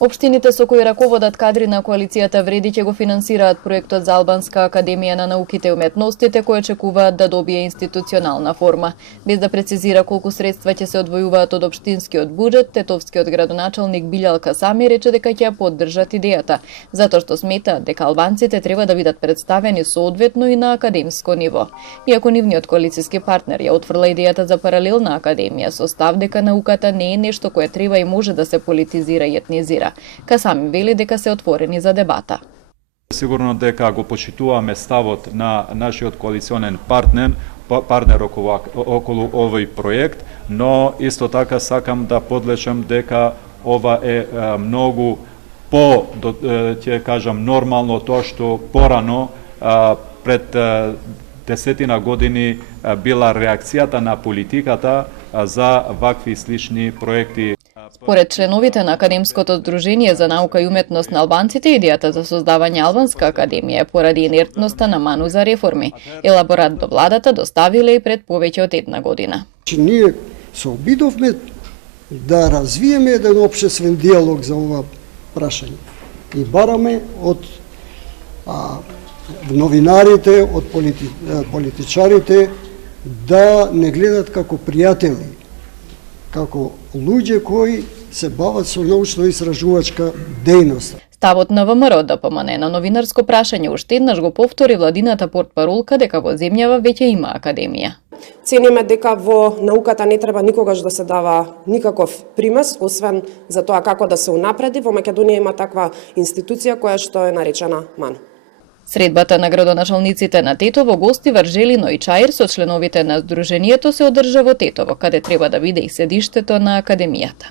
Општините со кои раководат кадри на коалицијата Вреди ќе го финансираат проектот за Албанска академија на науките и уметностите, кој очекуваат да добие институционална форма. Без да прецизира колку средства ќе се одвојуваат од општинскиот буџет, тетовскиот градоначалник Билјал Касами рече дека ќе ја поддржат идејата, затоа што сметаат дека албанците треба да бидат представени соодветно и на академско ниво. Иако нивниот коалициски партнер ја отфрла идејата за паралелна академија со став дека науката не е нешто кое треба и може да се политизира и етнизира. Касами вели дека се отворени за дебата. Сигурно дека го почитуваме ставот на нашиот коалиционен партнер околу овој проект, но исто така сакам да подлечам дека ова е многу ќе кажам нормално тоа што порано пред десетина години била реакцијата на политиката за вакви слични проекти. Според членовите на Академското здружение за наука и уметност на албанците, идејата за создавање Албанска академија е поради инертноста на Ману за реформи. Елаборат до владата доставиле и пред повеќе од една година. Ние се обидовме да развиеме еден општествен диалог за ова прашање. И бараме од новинарите, од политичарите да не гледат како пријатели, како луѓе кои се бават со научно-истражувачка дејност. Ставот на ВМРО ДПМН на новинарско прашање уште еднаш го повтори владината портпаролка дека во земјава веќе има академија. Цениме дека во науката не треба никогаш да се дава никаков примес, освен за тоа како да се унапреди. Во Македонија има таква институција која што е наречена МАН. Средбата на градоначалниците на Тетово, Гостивар, Желино и Чаир со членовите на здруженијето се одржа во Тетово, каде треба да биде и седиштето на академијата.